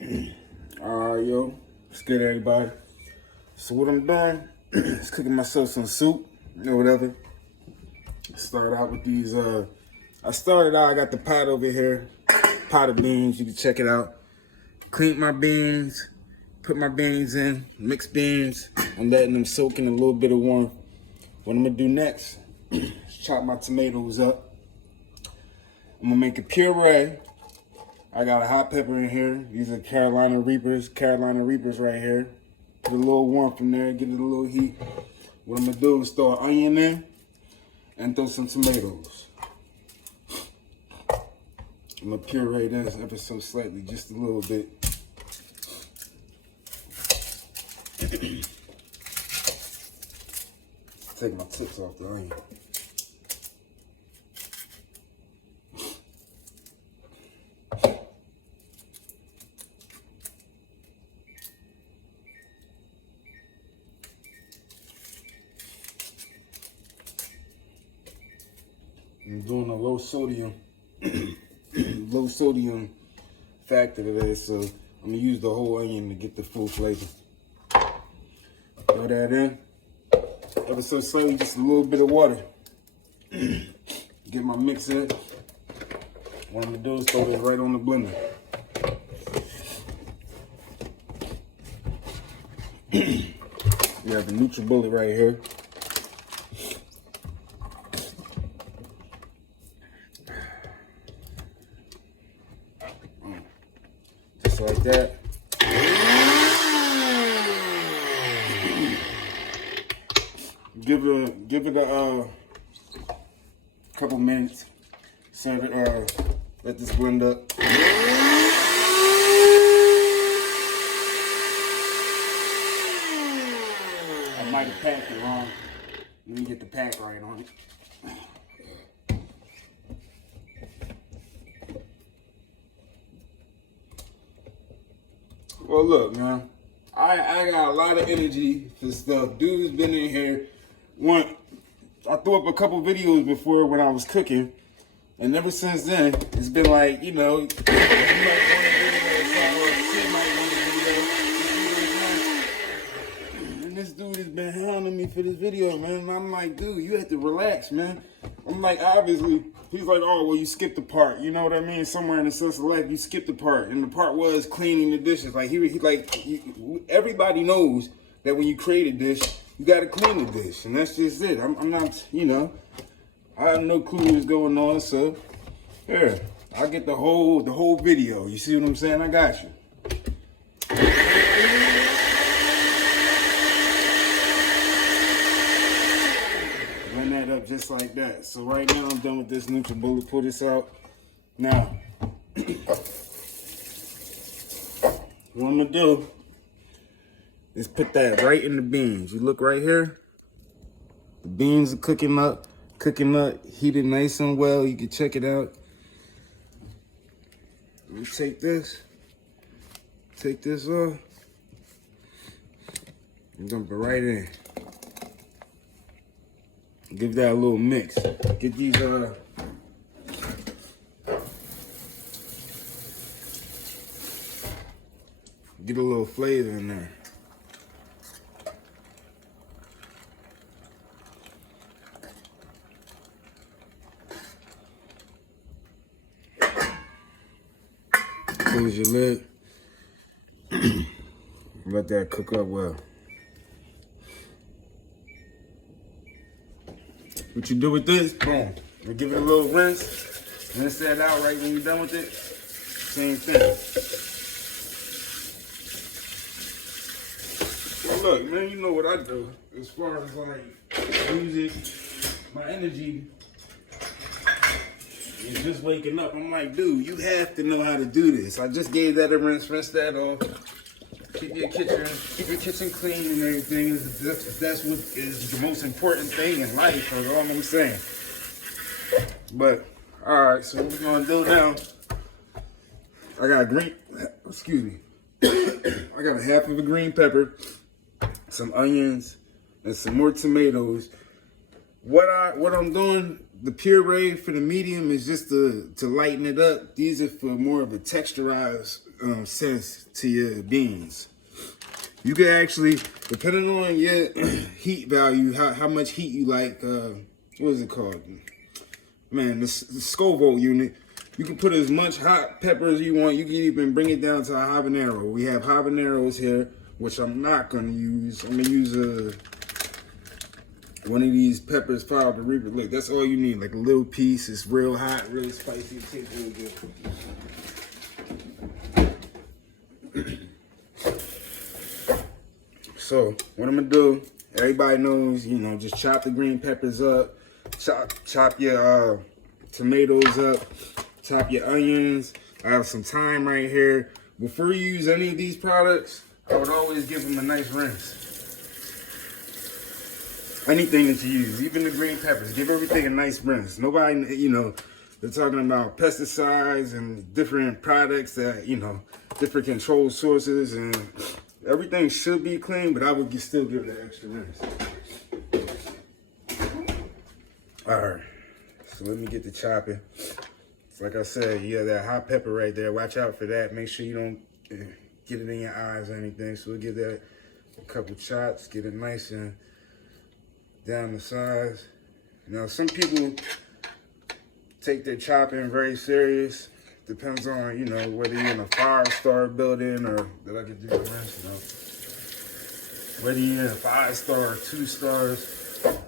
Alright, yo. What's good, everybody? So what I'm doing is cooking myself some soup or whatever. Start out with these, I got the pot over here. Pot of beans, you can check it out. Clean my beans, put my beans in, mixed beans. I'm letting them soak in a little bit of warmth. What I'm gonna do next is chop my tomatoes up. I'm gonna make a puree. I got a hot pepper in here. These are Carolina Reapers right here. Put a little warmth in there, get it a little heat. What I'm gonna do is throw an onion in and throw some tomatoes. I'm gonna puree this ever so slightly, just a little bit. Take my tips off the onion. I'm doing a low sodium factor to this, so I'm gonna use the whole onion to get the full flavor. Throw that in. Ever so slightly, just a little bit of water. Get my mix in. What I'm gonna do is throw this right on the blender. We have the NutriBullet right here. Just like that. Give it a couple minutes. So let this blend up. I might have packed it wrong. Let me get the pack right on it. Well, look, man. I got a lot of energy for stuff. Dude's been in here. I threw up a couple videos before when I was cooking, and ever since then, it's been like, you know, you might want a video, Sid might want a video. And this dude has been hounding me for this video, man. And I'm like, dude, you have to relax, man. I'm like, obviously, he's like, oh, well, you skipped the part. You know what I mean? Somewhere in the sense of life, you skipped the part. And the part was cleaning the dishes. Like, everybody knows that when you create a dish, you got to clean the dish. And that's just it. I'm not, you know, I have no clue what's going on. So, here, I'll get the whole video. You see what I'm saying? I got you. Up just like that. So right now I'm done with this NutriBullet. Pull this out. Now, what I'm gonna do is put that right in the beans. You look right here. The beans are cooking up, heated nice and well. You can check it out. Let me take this off, and dump it right in. Give that a little mix. Get these, get a little flavor in there. Close your lid. Let that cook up well. What you do with this, boom. You give it a little rinse, rinse that out right when you're done with it. Same thing. So look, man, you know what I do as far as like music, my energy is just waking up. I'm like, dude, you have to know how to do this. I just gave that a rinse that off. Keep your kitchen clean and everything. That's what is the most important thing in life, that's all I'm saying. But, all right, so what we're gonna do now, I got I got a half of a green pepper, some onions, and some more tomatoes. What I'm doing, the puree for the medium is just to lighten it up. These are for more of a texturized sense to your beans. You can actually, depending on your heat value, how much heat you like, what is it called? Man, the Scoville unit. You can put as much hot pepper as you want. You can even bring it down to a habanero. We have habaneros here, which I'm not going to use. I'm going to use one of these peppers filed to Reaper. Look, that's all you need. Like a little piece. It's real hot, really spicy. It tastes really good. So, what I'm going to do, everybody knows, you know, just chop the green peppers up. Chop your tomatoes up. Chop your onions. I have some thyme right here. Before you use any of these products, I would always give them a nice rinse. Anything that you use, even the green peppers, give everything a nice rinse. Nobody, you know, they're talking about pesticides and different products that, you know, different control sources, and everything should be clean, but I would still give it an extra rinse. All right, so let me get to chopping. Like I said, you have that hot pepper right there. Watch out for that. Make sure you don't get it in your eyes or anything. So we'll give that a couple chops, get it nice and down the sides. Now, some people take their chopping very serious. Depends on, you know, whether you're in a 5-star building or that I could do the rest, you know. Whether you're in a 5-star or 2 stars.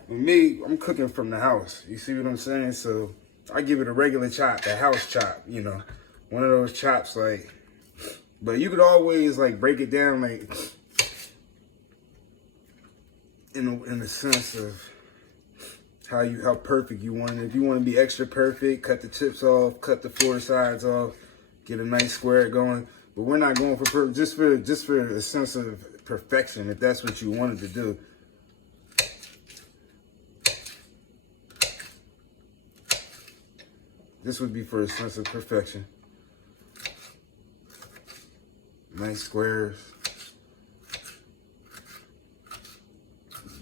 With me, I'm cooking from the house. You see what I'm saying? So I give it a regular chop, a house chop, you know. One of those chops, like, but you could always, like, break it down, like, in the sense of how perfect you want it. If you want to be extra perfect, cut the tips off, cut the 4 sides off, get a nice square going. But we're not going for just for a sense of perfection, if that's what you wanted to do. This would be for a sense of perfection. Nice squares.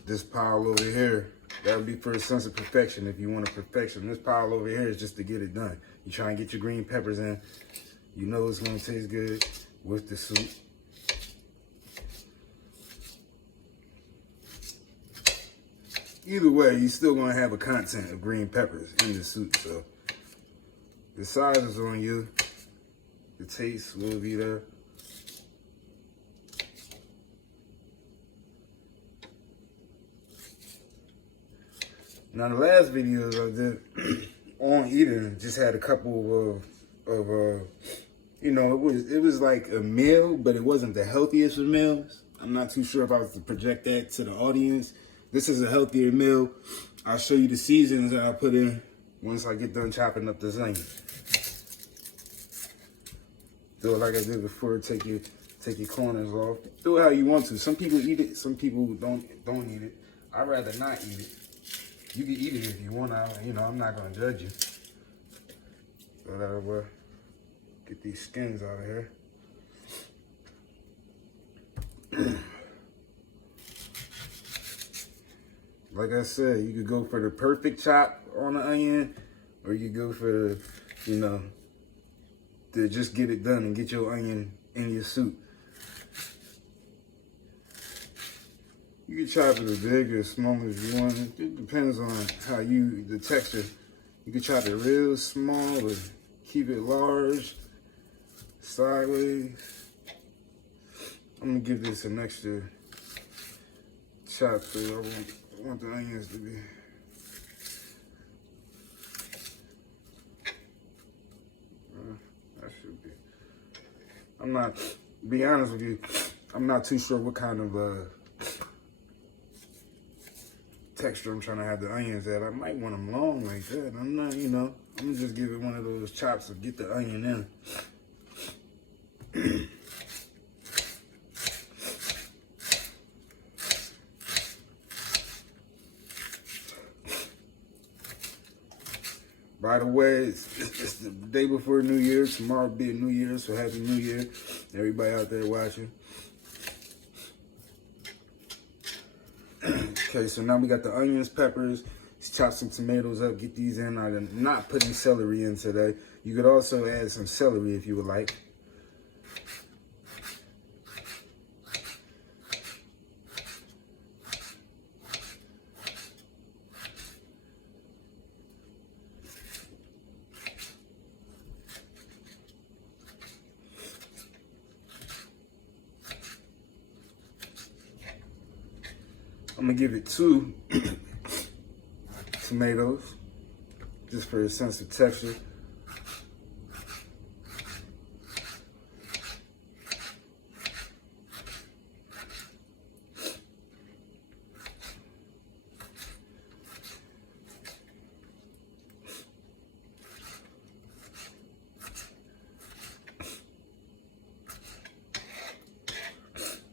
This pile over here, that would be for a sense of perfection if you want a perfection. This pile over here is just to get it done. You try and get your green peppers in. You know it's gonna taste good with the soup. Either way, you're still gonna have a content of green peppers in the soup, so. The size is on you. The taste will be there. Now the last videos I did on eating just had a couple of you know, it was like a meal, but it wasn't the healthiest of meals. I'm not too sure if I was to project that to the audience. This is a healthier meal. I'll show you the seasonings that I put in once I get done chopping up this onion. Do it like I did before. Take your corners off. Do it how you want to. Some people eat it. Some people don't eat it. I'd rather not eat it. You can eat it if you want. You know, I'm not gonna judge you. So that'll get these skins out of here. Like I said, you could go for the perfect chop on the onion, or you could go for the, you know, to just get it done and get your onion in your soup. You can chop it as big or as small as you want. It depends on how the texture. You can chop it real small or keep it large, sideways. I'm gonna give this an extra chop so I want the onions to be. That should be. I'm not, to be honest with you, I'm not too sure what kind of texture I'm trying to have the onions at. I might want them long like that. I'm not, you know, I'm gonna just give it one of those chops to get the onion in. By the way, it's the day before New Year. Tomorrow will be a New Year, so Happy New Year. Everybody out there watching. Okay, so now we got the onions, peppers. Let's chop some tomatoes up, get these in. I'm not putting celery in today. You could also add some celery if you would like. I'm gonna give it 2 tomatoes, just for a sense of texture.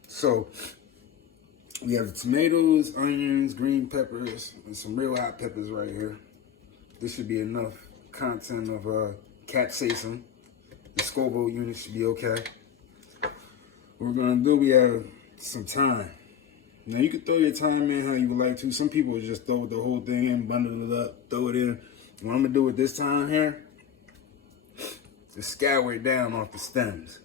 So we have the tomatoes, onions, green peppers, and some real hot peppers right here. This should be enough content of capsaicin. The Scoville unit should be okay. What we're gonna do, we have some thyme. Now you can throw your thyme in how you would like to. Some people would just throw the whole thing in, bundle it up, throw it in. What I'm gonna do with this thyme here is scour it down off the stems,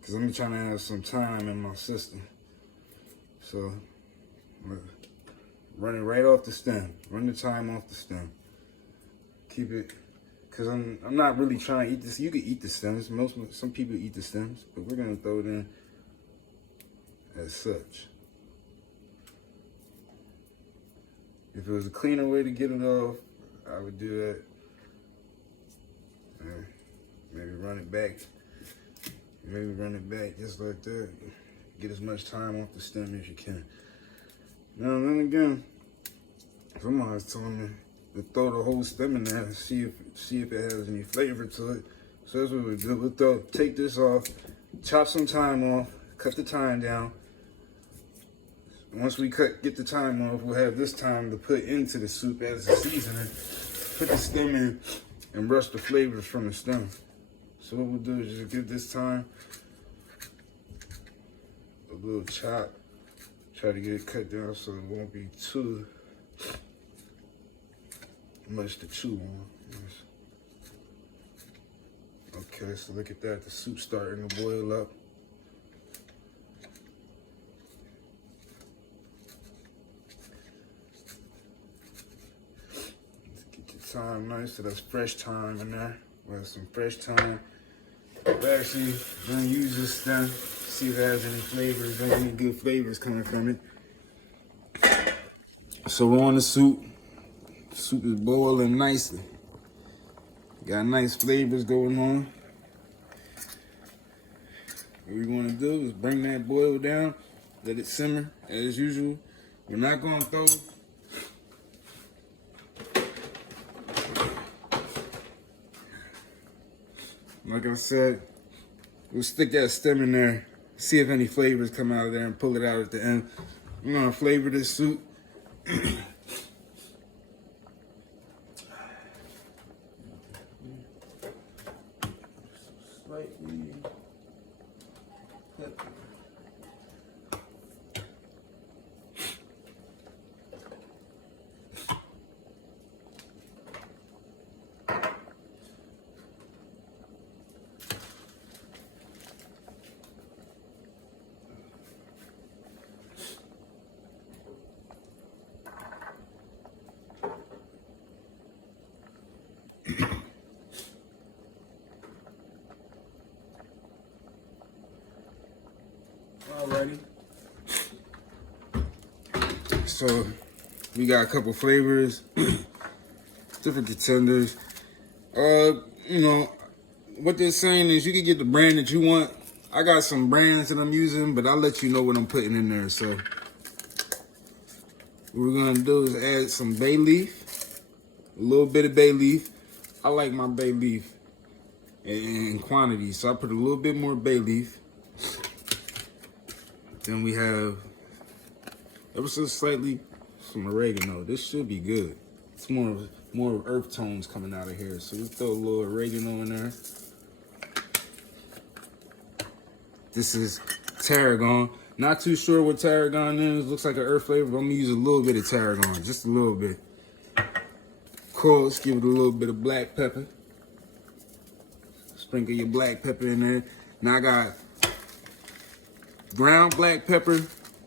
because I'm trying to have some thyme in my system. So run it right off the stem. Run the thyme off the stem. Keep it, because I'm not really trying to eat this. You can eat the stems. Some people eat the stems, but we're gonna throw it in as such. If it was a cleaner way to get it off, I would do that. Maybe run it back. Maybe run it back just like that. Get as much thyme off the stem as you can. Now then again, somebody's telling me to throw the whole stem in there and see if it has any flavor to it. So that's what we do. We'll take this off, chop some thyme off, cut the thyme down. Once we get the thyme off, we'll have this thyme to put into the soup as a seasoning. Put the stem in and brush the flavors from the stem. So what we'll do is just give this thyme a little chop. Try to get it cut down so it won't be too much to chew on. Okay, so look at that. The soup's starting to boil up. Let's get the thyme nice. So that's fresh thyme in there. We have some fresh thyme. We're actually gonna use this stem, see if it has any flavors, any good flavors coming from it. So we're on the soup. The soup is boiling nicely. Got nice flavors going on. What we want to do is bring that boil down, let it simmer as usual. We're not going to throw like I said, we'll stick that stem in there, see if any flavors come out of there and pull it out at the end. I'm gonna flavor this soup. Slightly pepper. Alrighty. So we got a couple flavors, different contenders. You know, what they're saying is you can get the brand that you want. I got some brands that I'm using, but I'll let you know what I'm putting in there. So what we're gonna do is add some bay leaf, a little bit of bay leaf. I like my bay leaf in quantity, so I put a little bit more bay leaf. Then we have ever so slightly some oregano. This should be good. It's more earth tones coming out of here. So we throw a little oregano in there. This is tarragon. Not too sure what tarragon is. Looks like an earth flavor, but I'm gonna use a little bit of tarragon, just a little bit. Of course, give it a little bit of black pepper. Sprinkle your black pepper in there. Now I got ground black pepper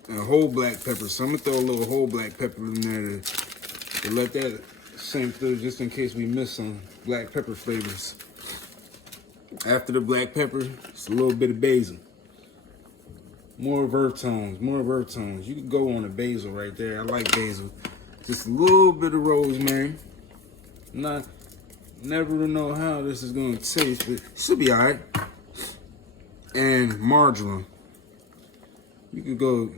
and whole black pepper. So I'm gonna throw a little whole black pepper in there to let that sink through, just in case we miss some black pepper flavors. After the black pepper, it's a little bit of basil. More earth tones, more earth tones. You can go on the basil right there. I like basil. Just a little bit of rosemary. Never know how this is gonna taste, but it should be alright. And marjoram. You can go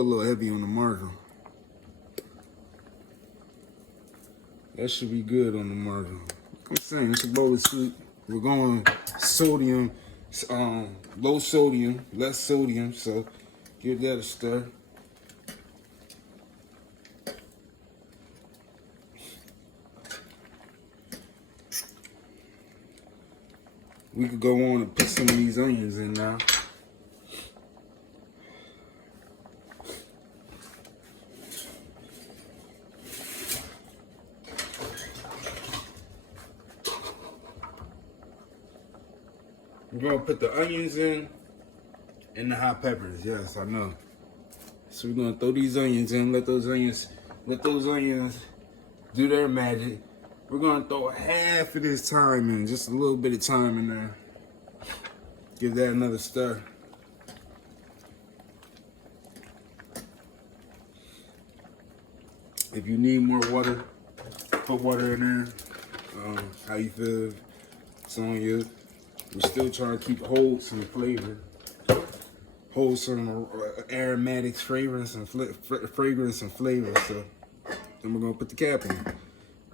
a little heavy on the marjoram. That should be good on the marjoram. I'm saying it's a bowl of soup. We're going sodium, low sodium, less sodium, so give that a stir. We could go on and put some of these onions in now. We're gonna put the onions in and the hot peppers. Yes, I know. So we're gonna throw these onions in, let those onions do their magic. We're gonna throw half of this thyme in, just a little bit of thyme in there. Give that another stir. If you need more water, put water in there. How you feel? It's on you. We're still trying to keep hold some flavor, hold some aromatics, fragrance, and fragrance and flavor. So then we're gonna put the cap on.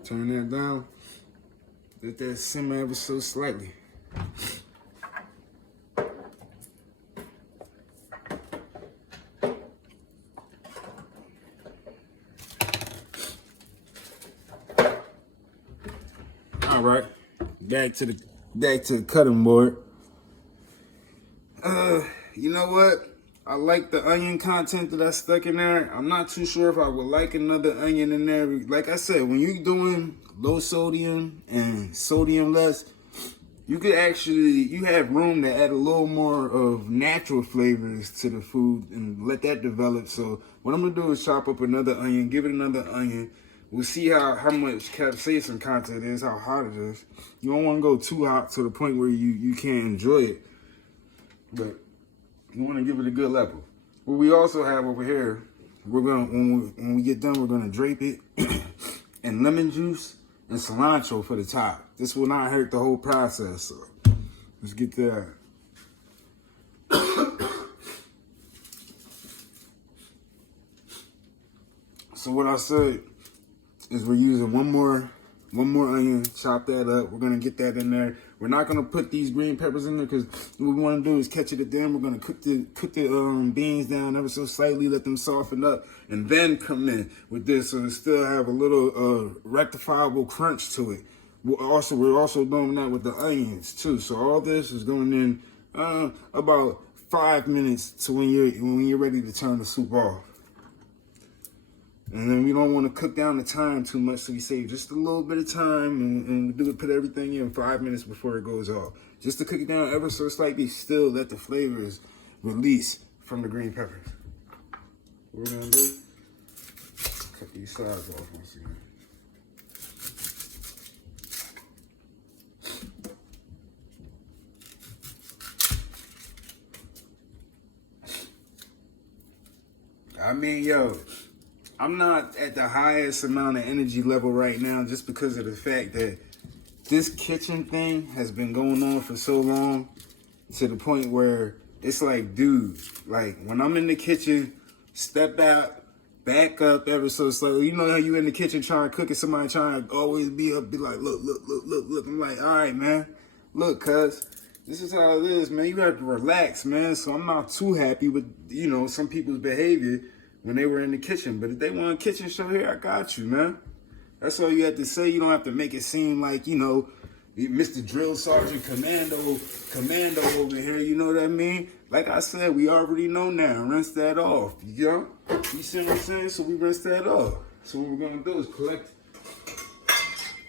Turn that down. Let that simmer ever so slightly. All right, back to the cutting board. You know what? I like the onion content that I stuck in there. I'm not too sure if I would like another onion in there. Like I said, when you're doing low sodium and sodium less, you have room to add a little more of natural flavors to the food and let that develop. So what I'm gonna do is chop up another onion, give it another onion. We'll see how much capsaicin content is, how hot it is. You don't want to go too hot to the point where you can't enjoy it, but you want to give it a good level. What we also have over here, we're gonna when we get done, we're gonna drape it in lemon juice and cilantro for the top. This will not hurt the whole process. So let's get that. So what I said is we're using one more onion, chop that up. We're gonna get that in there. We're not gonna put these green peppers in there because what we want to do is catch it at the end. We're gonna cook the beans down ever so slightly, let them soften up, and then come in with this, so it still have a little rectifiable crunch to it. We're also doing that with the onions too. So all this is going in about 5 minutes to when you're ready to turn the soup off. And then we don't want to cook down the time too much, so we save just a little bit of time and put everything in 5 minutes before it goes off. Just to cook it down ever so slightly, still let the flavors release from the green peppers. What we're gonna do, cut these sides off once again. I mean, yo, I'm not at the highest amount of energy level right now just because of the fact that this kitchen thing has been going on for so long, to the point where it's like, dude, like when I'm in the kitchen, step out, back up ever so slowly. You know how you in the kitchen trying to cook and somebody trying to always be up, be like, look. I'm like, all right, man, look, cuz this is how it is, man. You have to relax, man. So I'm not too happy with, some people's behavior when they were in the kitchen. But if they want a kitchen show here, I got you, man. That's all you have to say. You don't have to make it seem like, Mr. Drill Sergeant Commando over here, you know what I mean? Like I said, we already know now. Rinse that off, You see what I'm saying? So we rinse that off. So what we're gonna do is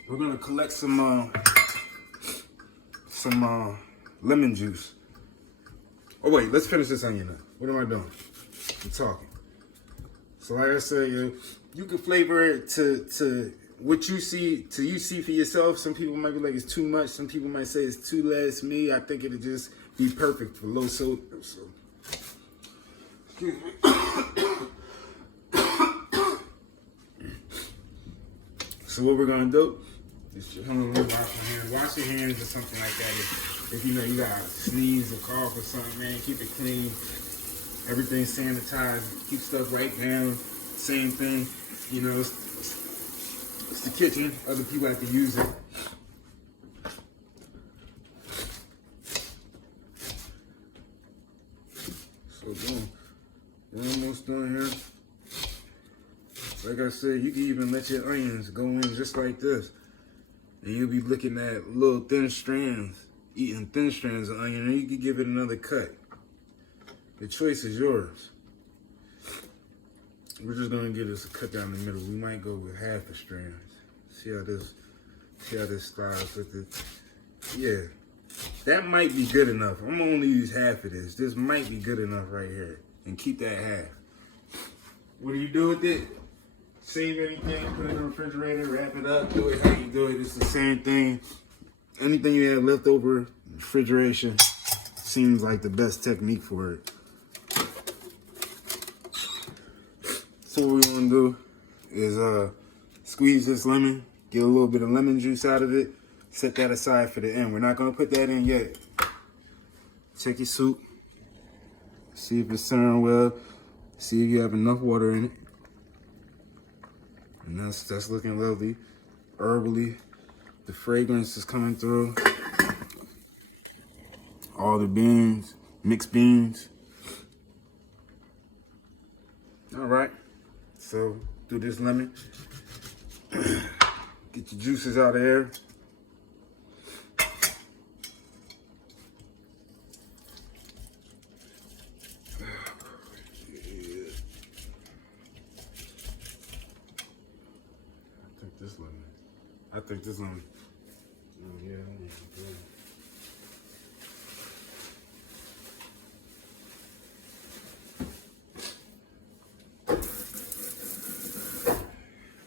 we're gonna collect some lemon juice. Oh wait, let's finish this onion up. What am I doing? I'm talking. So like I said, you can flavor it to what you see for yourself. Some people might be like it's too much. Some people might say it's too less. Me, I think it'll just be perfect for low sodium. So, excuse me. So what we're gonna do is wash your hands. Wash your hands or something like that. If you know you got sneeze or cough or something, man, keep it clean. Everything sanitized. Keep stuff right down. Same thing. You know, it's the kitchen. Other people have to use it. So boom, we're almost done here. Like I said, you can even let your onions go in just like this. And you'll be looking at little thin strands, eating thin strands of onion, and you can give it another cut. The choice is yours. We're just gonna get us a cut down the middle. We might go with half a strand. See how this slides with it. Yeah, that might be good enough. I'm gonna only use half of this. This might be good enough right here. And keep that half. What do you do with it? Save anything, put it in the refrigerator, wrap it up, do it how you do it. It's the same thing. Anything you have left over, refrigeration seems like the best technique for it. So what we're gonna do is squeeze this lemon, get a little bit of lemon juice out of it, set that aside for the end. We're not gonna put that in yet. Check your soup, see if it's stirring well, see if you have enough water in it. And that's looking lovely. Herbally, the fragrance is coming through. All the beans, mixed beans. All right, so do this lemon. Get your juices out of there. I think this one. Oh yeah.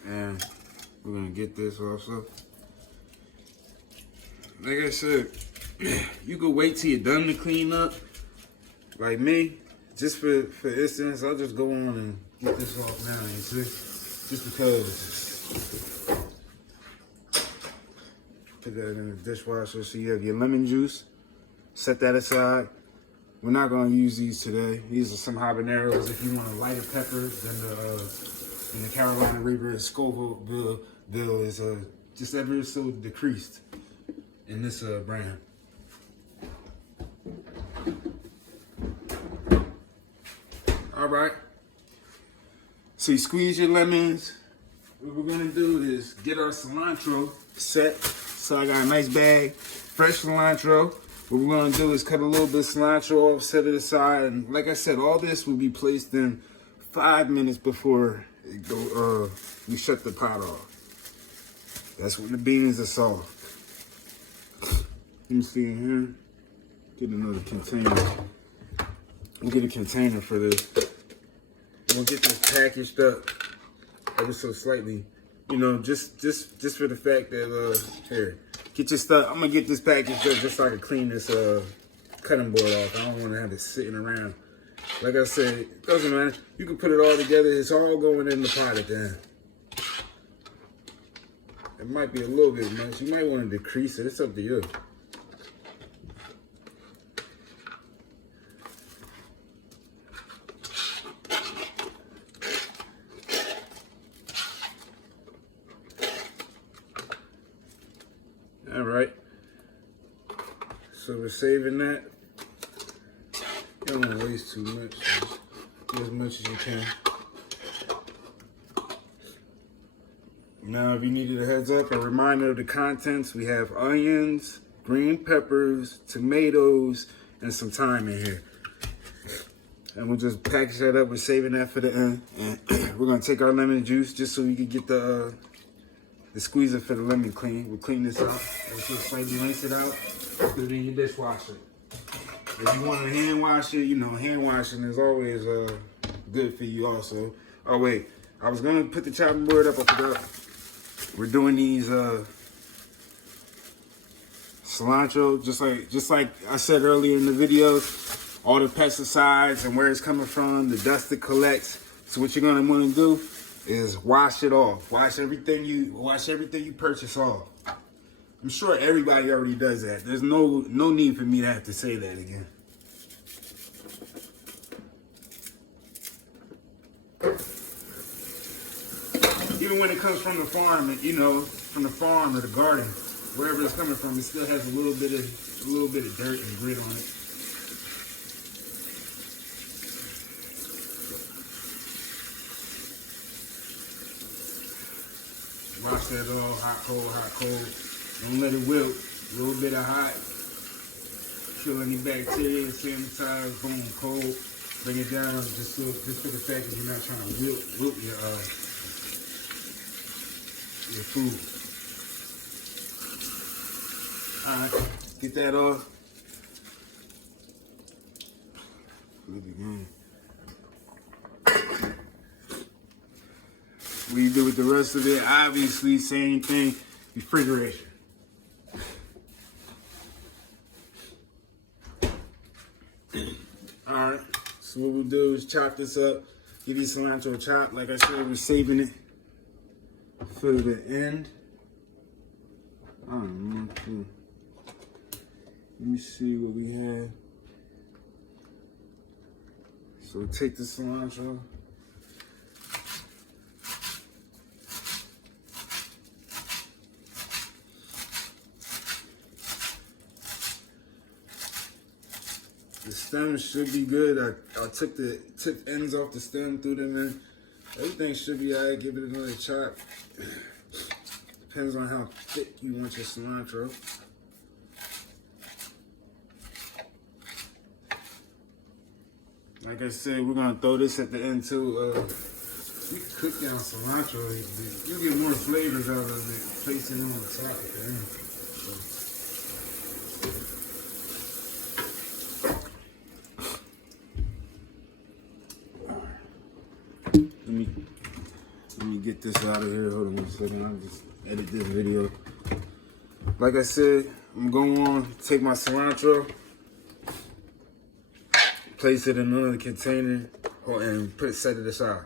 And we're gonna get this also. Like I said, you could wait till you're done to clean up. Like me, just for instance, I'll just go on and get this off now. You see, just because. Put that in the dishwasher so you have your lemon juice. Set that aside. We're not going to use these today. These are some habaneros. If you want a lighter pepper than the Carolina Reaper, Scoville is just ever so decreased in this brand. All right. So you squeeze your lemons. What we're going to do is get our cilantro set. So I got a nice bag, fresh cilantro. What we're gonna do is cut a little bit of cilantro off, set it aside, and like I said, all this will be placed in 5 minutes before we shut the pot off. That's when the beans are soft. Let me see in here. Get another container. We'll get a container for this. We'll get this packaged up ever so slightly. You know, just for the fact that here, get your stuff. I'm gonna get this packaged up just so I can clean this cutting board off. I don't want to have it sitting around. Like I said, it doesn't matter. You can put it all together. It's all going in the pot at the end. It might be a little bit much. You might want to decrease it. It's up to you. All right, so we're saving that. You don't want to waste too much. Get as much as you can. Now, if you needed a heads up, a reminder of the contents, we have onions, green peppers, tomatoes, and some thyme in here. And we'll just package that up. We're saving that for the end. And we're going to take our lemon juice just so we can get the squeezer for the lemon clean. We'll clean this out. Also slightly rinse it out. Put it in your dishwasher. If you want to hand wash it, you know, hand washing is always good for you also. Oh wait, I was gonna put the chopping board up, I forgot. We're doing these cilantro, just like I said earlier in the video, all the pesticides and where it's coming from, the dust it collects. So what you're gonna want to do is wash it off. Wash everything you purchase off. I'm sure everybody already does that. There's no need for me to have to say that again. Even when it comes from the farm, you know, from the farm or the garden, wherever it's coming from, it still has a little bit of dirt and grit on it. Wash that all hot, cold. Don't let it wilt. A little bit of hot. Kill any bacteria, sanitize, boom, cold. Bring it down just for the fact that you're not trying to wilt your food. Alright, get that off. Flip again. What you do with the rest of it, obviously, same thing, refrigeration. Alright, so what we'll do is chop this up, give these cilantro chop. Like I said, we're saving it for the end. I don't know. Let me see what we have. So take the cilantro. The stem should be good. I took the ends off the stem, threw them in. Everything should be alright. Give it another chop. Depends on how thick you want your cilantro. Like I said, we're gonna throw this at the end too. You can cook down cilantro. You get more flavors out of it. Place it on the top at the end. Let me get this out of here. Hold on 1 second. I'll just edit this video. Like I said, I'm going to take my cilantro, place it in another container, and set it aside.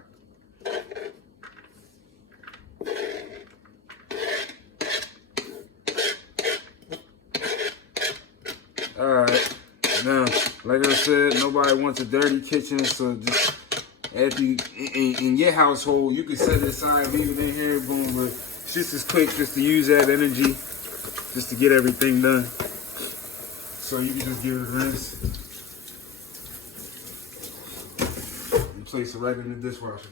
Alright. Now, like I said, nobody wants a dirty kitchen, so just after you, in your household, you can set it aside, leave it in here, boom, but it's just as quick just to use that energy just to get everything done. So you can just give it a rinse and place it right in the dishwasher.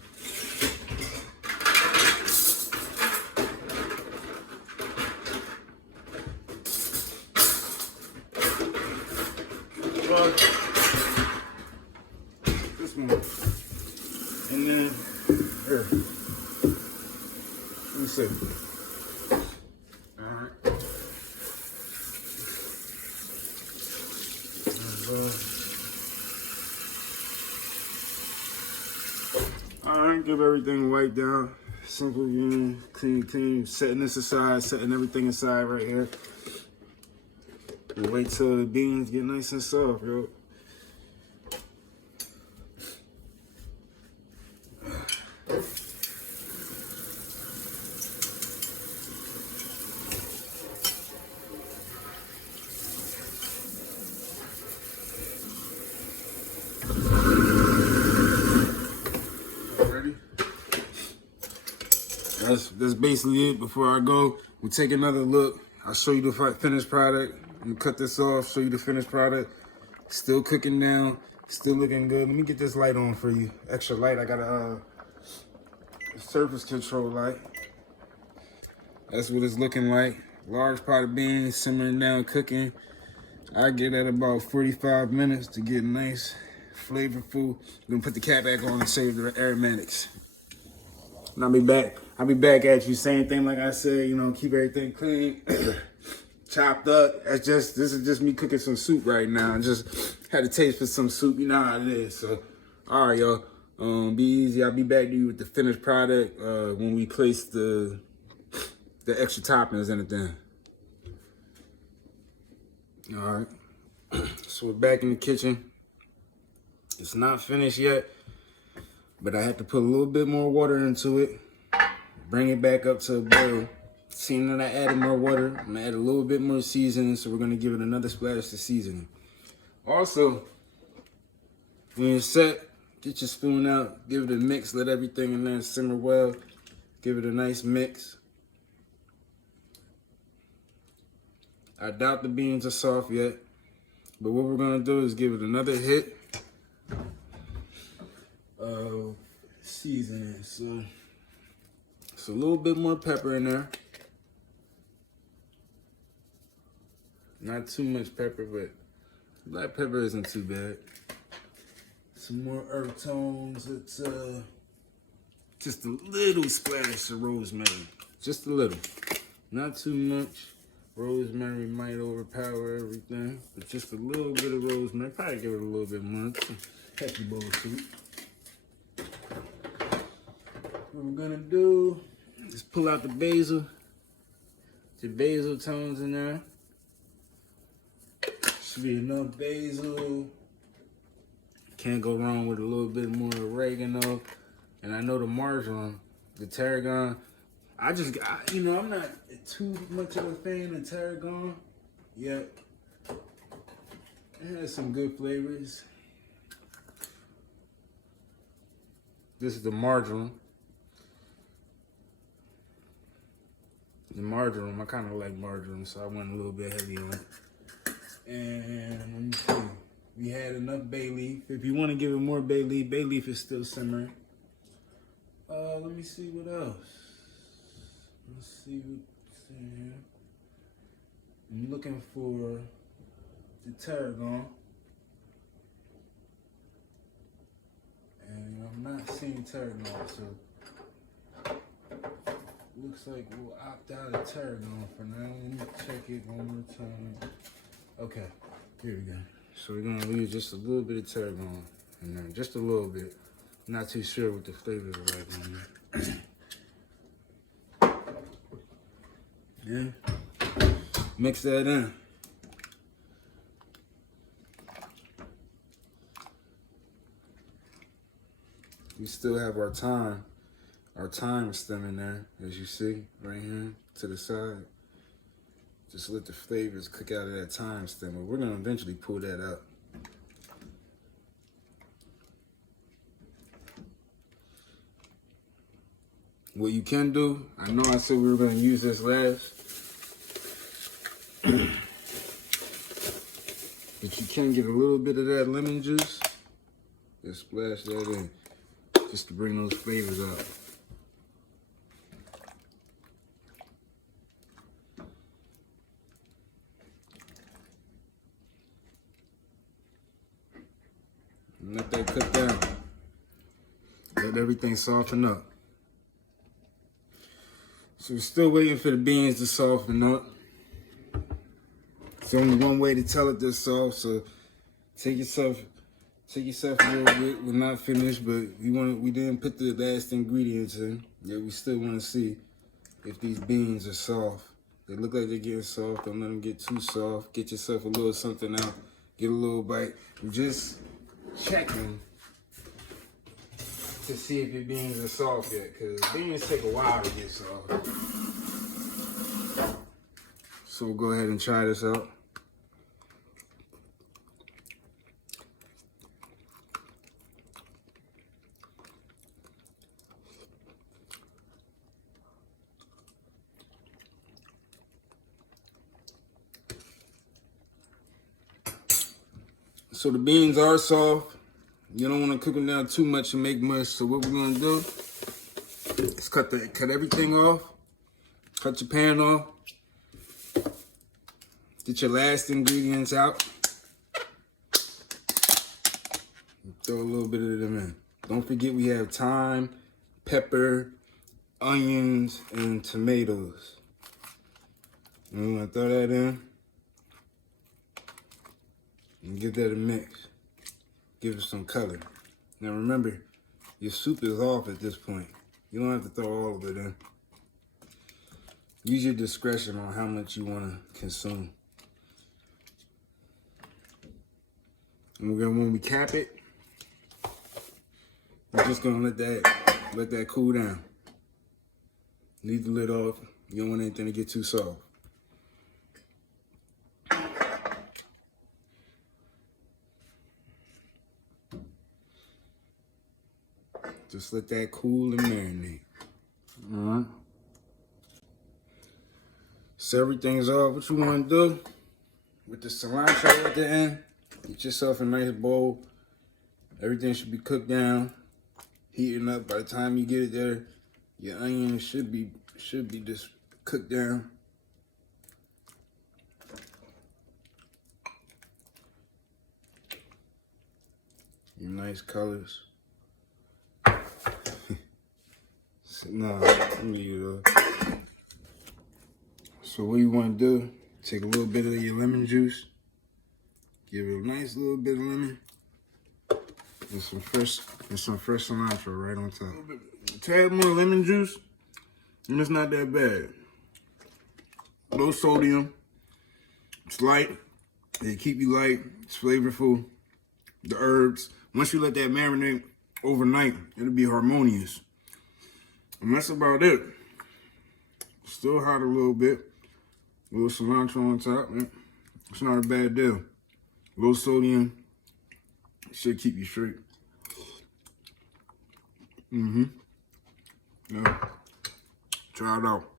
This one. And then, here, let me see. All right. All right, give everything wiped down. Simple, clean. Setting this aside, setting everything aside right here. And wait till the beans get nice and soft, yo. That's basically it. Before I go, we'll take another look. I'll show you the finished product. I'm gonna cut this off, show you the finished product. Still cooking down, still looking good. Let me get this light on for you. Extra light. I got a surface control light. That's what it's looking like. Large pot of beans simmering down, cooking. I get at about 45 minutes to get nice, flavorful. I'm gonna put the cap back on and save the aromatics. And I'll be back at you. Same thing like I said, you know, keep everything clean, chopped up. This is just me cooking some soup right now. Just had a taste for some soup. You know how it is. So, all right, y'all. Be easy. I'll be back to you with the finished product when we place the extra toppings and everything. All right. So we're back in the kitchen. It's not finished yet, but I had to put a little bit more water into it. Bring it back up to a boil. Seeing that I added more water, I'm gonna add a little bit more seasoning, so we're gonna give it another splash of seasoning. Also, when you're set, get your spoon out, give it a mix, let everything in there simmer well. Give it a nice mix. I doubt the beans are soft yet, but what we're gonna do is give it another hit of seasoning. So it's a little bit more pepper in there. Not too much pepper, but black pepper isn't too bad. Some more earth tones. It's just a little splash of rosemary. Just a little. Not too much. Rosemary might overpower everything, but just a little bit of rosemary. Probably give it a little bit more. Hefty bowl of soup. What we're gonna do is pull out the basil. The basil tones in there. Should be enough basil. Can't go wrong with a little bit more oregano. And I know the marjoram, the tarragon. I'm not too much of a fan of tarragon yet. It has some good flavors. This is the marjoram. The marjoram, I kind of like marjoram, so I went a little bit heavy on it. And let me see. We had enough bay leaf. If you want to give it more bay leaf is still simmering. Let me see what else. Let's see what's in here. I'm looking for the tarragon. And I'm not seeing tarragon, so looks like we'll opt out of tarragon for now. Let me check it one more time. Okay, here we go. So we're gonna leave just a little bit of tarragon in there, just a little bit. Not too sure what the flavors are like on there. Yeah, mix that in. We still have our thyme stem in there, as you see right here to the side. Just let the flavors cook out of that thyme stem, but we're gonna eventually pull that out. What you can do, I know I said we were gonna use this last, but you can get a little bit of that lemon juice. Just splash that in, just to bring those flavors out. And let that cook down. Let everything soften up. So we're still waiting for the beans to soften up. It's only one way to tell it this soft, so take yourself a little bit. We're not finished, but we didn't put the last ingredients in. Yeah, we still want to see if these beans are soft. They look like they're getting soft. Don't let them get too soft. Get yourself a little something out. Get a little bite. We're just checking to see if your beans are soft yet, because beans take a while to get soft. So we'll go ahead and try this out. So the beans are soft. You don't want to cook them down too much and make mush. So what we're gonna do is cut everything off. Cut your pan off. Get your last ingredients out. Throw a little bit of them in. Don't forget we have thyme, pepper, onions, and tomatoes. And we're gonna throw that in. And give that a mix. Give it some color. Now remember, your soup is off at this point. You don't have to throw all of it in. Use your discretion on how much you want to consume. And when we cap it, we're just gonna let that cool down. Leave the lid off. You don't want anything to get too soft. Just let that cool and marinate. Alright. So everything's off. What you want to do with the cilantro at the end, get yourself a nice bowl. Everything should be cooked down, heating up. By the time you get it there, your onions should be just cooked down. Your nice colors. No, so what you want to do, take a little bit of your lemon juice, give it a nice little bit of lemon, and some fresh cilantro right on top. A tad more lemon juice, and it's not that bad. Low sodium, it's light, it keep you light, it's flavorful. The herbs, once you let that marinate overnight, it'll be harmonious. And that's about it. Still hot a little bit. A little cilantro on top, man. It's not a bad deal. Low sodium. Should keep you straight. Yeah. Try it out.